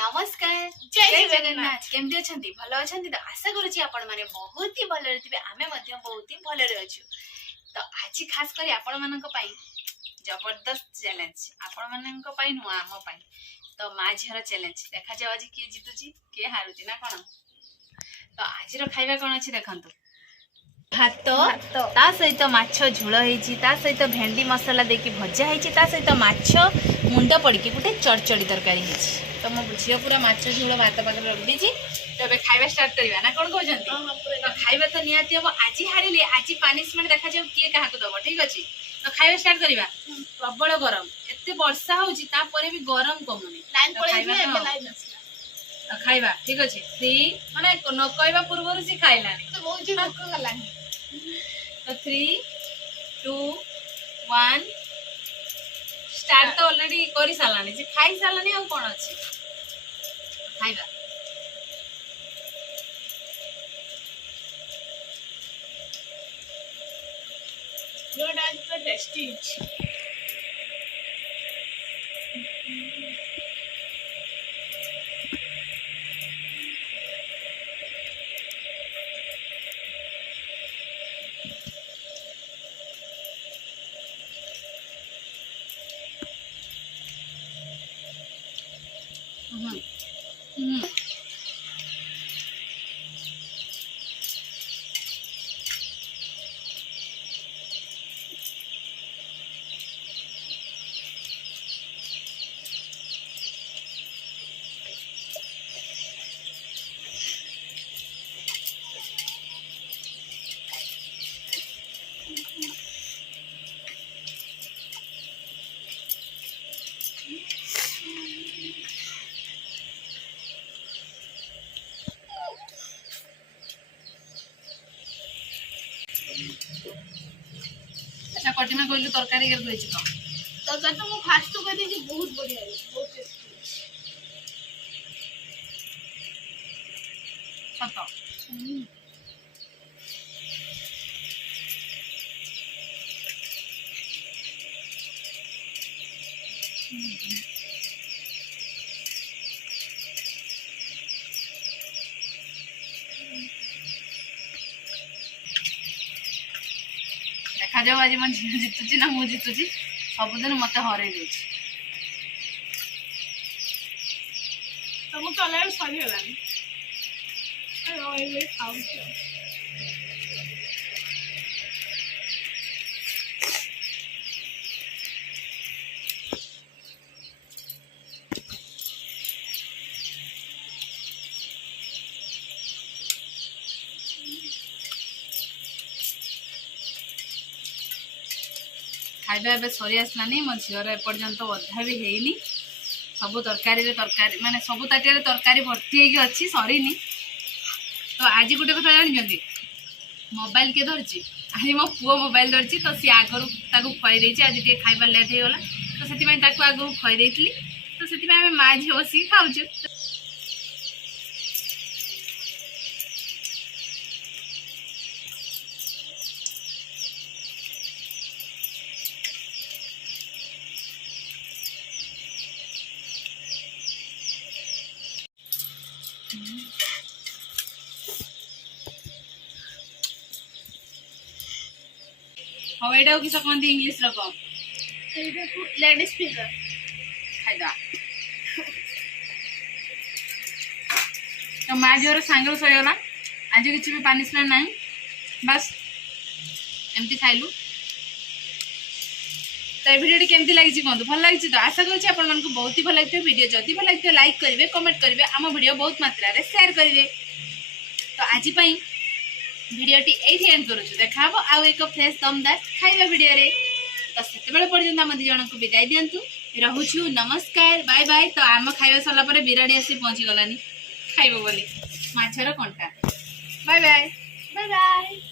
नमस्कार जय जगन्नाथ केमती अछंती भलो अछंती तो आशा करूची आपण माने बहुत ही भलो रहथिबे आमे मध्य बहुत ही भलो रहछु। तो आज खास करी आपण मानक पई जबरदस्त चैलेंज आपण मानक पई नुआ हम पई तो मा झीर चैलेंज देखा जाव आज के जितुची के हारुची ना कोन। तो आज रो खाइबा कोन अछि देखंतु भात ता सहित माछ झोल होईची ता सहित भेंडी मसाला देकी भजा होईची ता सहित माछ मुंड पड़की गोटे चढ़चड़ी तरकारी होईची। तो मो झील पूरा माछ झोल भात पाखे रख देची। तो अब खाइबा स्टार्ट करबा ना कोन कहजंती। तो खाइबा तो नियाती हम आज हारिले आज पनिशमेंट देखा जाव के काहा को दबो ठीक अछि। तो खाइबा स्टार्ट करबा प्रबल गरम एते वर्षा होउची ता परे भी गरम कमुनी लाइन पळे जे एबे लाइन असला तो खाइबा ठीक अछि। 3 माने न कहबा पूर्वरु से खाइलानी तो बहुत जी भूख गलानी। तो 3 2 1 स्टार्ट तो ऑलरेडी करी सालानी जे खाई सालानी आ कोन अछि खाइबा। गुड आज तो टेस्टी अच्छा कटिना कहलु तरकारी के होइछ तो तरकारी तो मो फास्ट तो कहदे कि बहुत बढ़िया है बहुत टेस्टी सतो देखा जाओ आज मन जितुची ना मु जितुची सबुदिन मत हरई देछि तो मु चले सरी गलानी ओइले खाऊ खाइबा ए सरी आसलानी मो झीर एपर्यंत अधा भी हैनी सब तरकारी माने सब ताटिया तरकारी भर्ती होगी अच्छी सरीनी। तो आज गोटे कथा जानी मोबाइल के धरची आज मो पुओ मोबाइल धरची तो सी आगरू ताकू खुआई देछि आज टे खाइबा लेट हो गला तो सेति में ताकू आगू खुआई देथिली तो सेति में हम मां झी बसी खाउछु। हाउ एटा कि सकंदी इंग्लिश रो को एटा को लेडीज फिंगर खाइदा। तो मा जोर सांगल सयला आज किछि भी पनिशमेंट नाही बस एमती खाइलु। तो वीडियो केमती लागिछि कोन भल लागिछि तो आशा करछि आपन मन को बहुत ही भल लागिथि। वीडियो जदी भल लागिथि लाइक करिवे कमेंट करिवे आम वीडियो बहुत मात्रा रे शेयर करिवे। तो आज पई वीडियोटी एठी एंड करूछु देखा हो आउ एक फ्रेश दमदार खाइबा वीडियो रे। तो सेते बेले पर्यंत हम जण को विदाई दियंतु रहूछु नमस्कार बाय बाय। तो आम खाइबा सरला परे बिराडी आसी पहुंची गलानी खाइबो बोली माछर कंटा बाय बाय बाय बाय।